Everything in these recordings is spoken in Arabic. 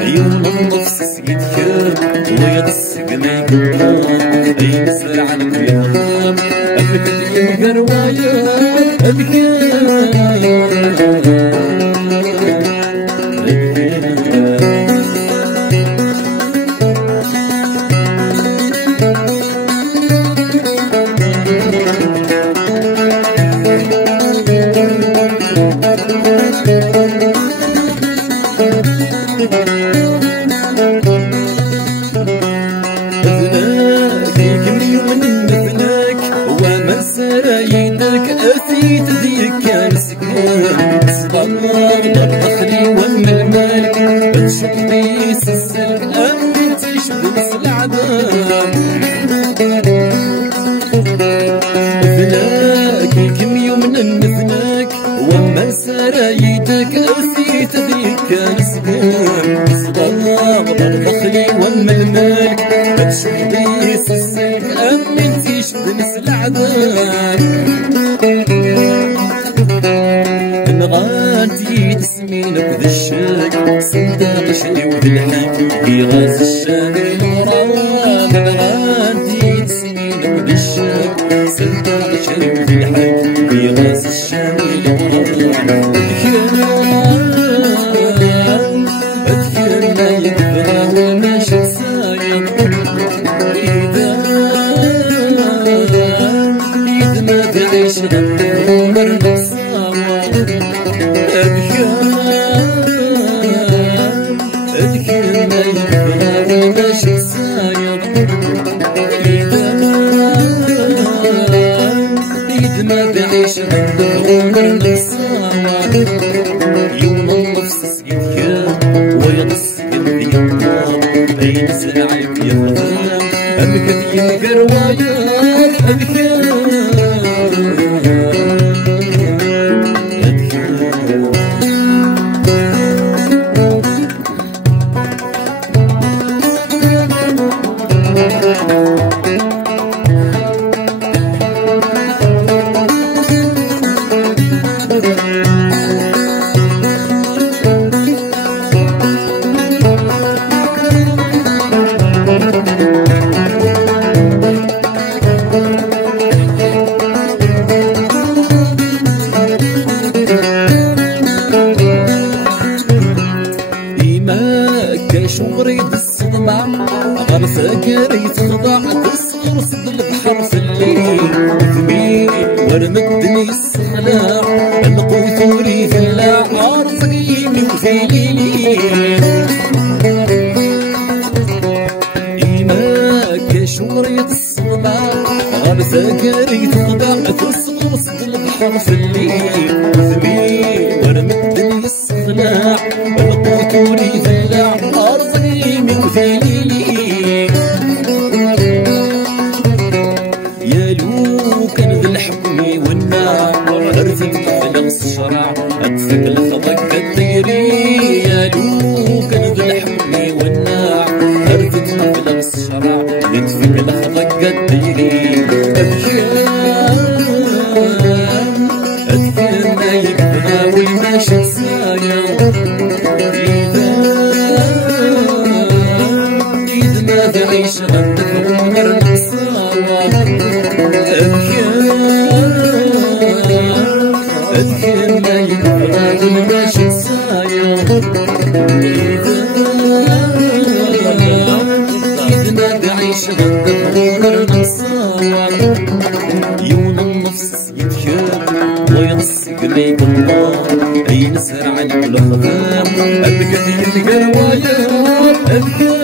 عيون النفس يتكر ويدسق ما يقدر اي نسر عنك يغضب ابكت يمقر ويا ابكر سرايدك أثيت ذيك كان سكون صبر الدخلي والملك بتشوفي السلك أنت تشبس العذاب مثلاك كم يوم مثلك وما سرايدك أثيت ذيك كان سكون صبر الدخلي والملك بتشوفي السلك أنت تشبس العذاب نغاتي تسمينك ذا الشاك صداق شري وذا الحاك يغاز الشاك المراد نغاتي تسمينك ذا الشاك صداق شري وذا الحاك يغاز الشاك المراد أذكرنا يكبر وماشي سايق إذا ما تعيش عمر أذكر ما يكبر ماشي سايق إذا ما بعيش عمر نصايق يوم النفس يذكر وينص قلبي النار أين ساعيك يفضل أبكت ينقر وياك أذكر شغري الصدمة غرسك ريت خضع تصغر صد بحرف الليل ثمين ورمدني الصلاح القوثوري في اللاعار صقيمي وفي ليلي إيماك شغري الصدمة غرسك ريت خضع تصغر صد بحرف الليل ثمين ورمدني الصلاح القوثوري في اللاعار في ليلي يا لو كان ذا الحكم والنار ارثك خلص الشرع اتفك لخضك الطيري يا لو كان ذا الحكم والنار ارثك خلص الشرع اتفك لخضك الطيري اذكر ما يكفى والماشي سايق تعيش غدك عمر نصاوى أذكر ما يكبر وماشي سايق إذا ما تعيش غدك عمر نصاوى يوم النفس يتكر وينصق ليك الله أي نسهر عليك الأخبار أبكت يذكر وياك أذكر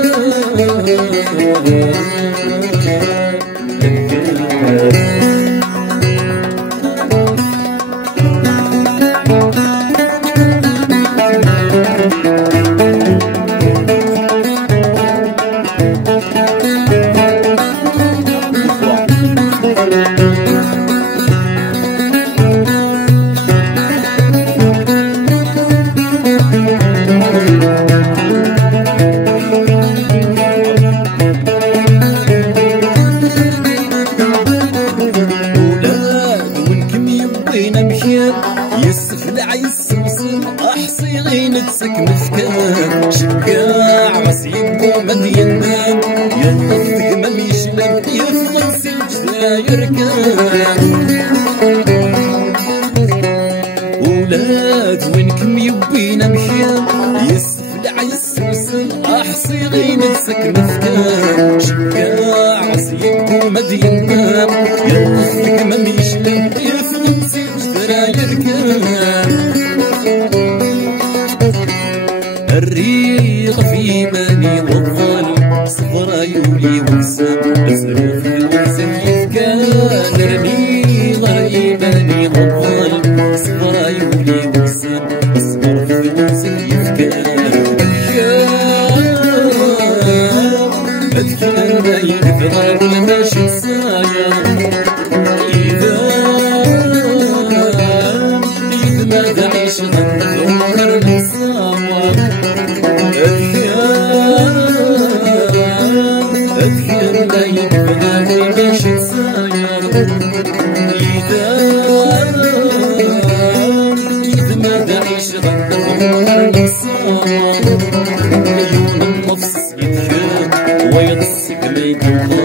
صيغين تسكن فكان شكاع عصيب ومدين نام ينطق ما ميشلم يفضل سجداير كان ولاد وينكم يبينا مشيان يسفلع يسوسن صيغين تسكن فكان شكاع عصيب ومدين نام ينطق ما ميشلم يفضل سجداير كان الريق في ماني والظالم صبر يولي وسام أسلوف الوزن يفكان الريق إيماني والظالم صبر يولي وسام صبر في الوزن يفكان أذكر ما يكثر الماشي سايا إذا ما تعيش غنغر نصامر أذكر لا يبنى ماشي ساير إذا ما تعيش غنغر نصامر يوم النفس يتخان ويضسك ما يكون